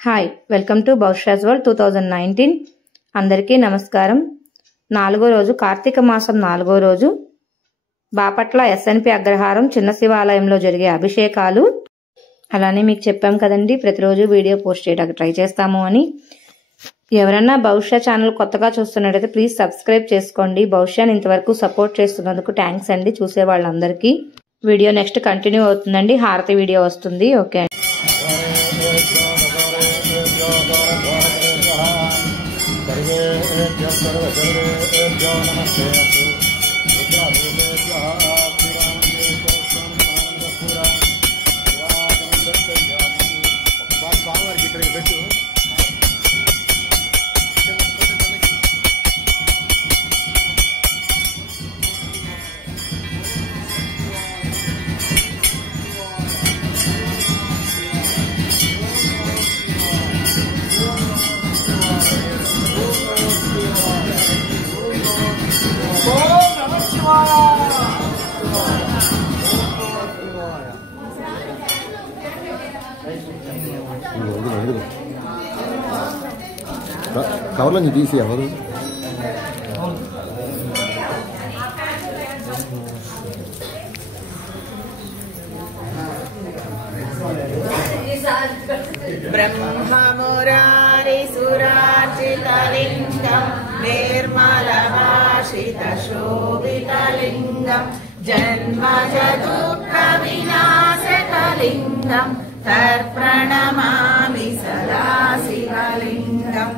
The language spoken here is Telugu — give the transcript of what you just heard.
హాయ్ వెల్కమ్ టు బౌషాజ్ వరల్డ్ 2019 అందరికీ నమస్కారం। 4వ రోజు కార్తీక మాసం 4వ రోజు బాపట్ల ఎస్ఎన్పి అగ్రహారం చిన్న శివాలయంలో జరిగే అభిషేకాలు అలానే మీకు చెప్పాం కదండి ప్రతిరోజు వీడియో పోస్ట్ చేయడానికి ట్రై చేస్తాము అని। ఎవరన్నా బౌషా ఛానల్ కొత్తగా చూస్తున్నట్లయితే ప్లీజ్ సబ్స్క్రైబ్ చేసుకోండి। బౌషాని ఇంతవరకు సపోర్ట్ చేస్తున్నందుకు థ్యాంక్స్ అండి చూసే వాళ్ళందరికీ। వీడియో నెక్స్ట్ కంటిన్యూ అవుతుందండి, హారతి వీడియో వస్తుంది। ఓకే కవర్లో నీ తీసి ఎవరు బ్రహ్మమురారిసురార్చితలింగం నిర్మలభాషితశోభితలింగం జన్మజ దుఃఖ వినాశకలింగం తర్ప్రణమామి సదా శివలింగం।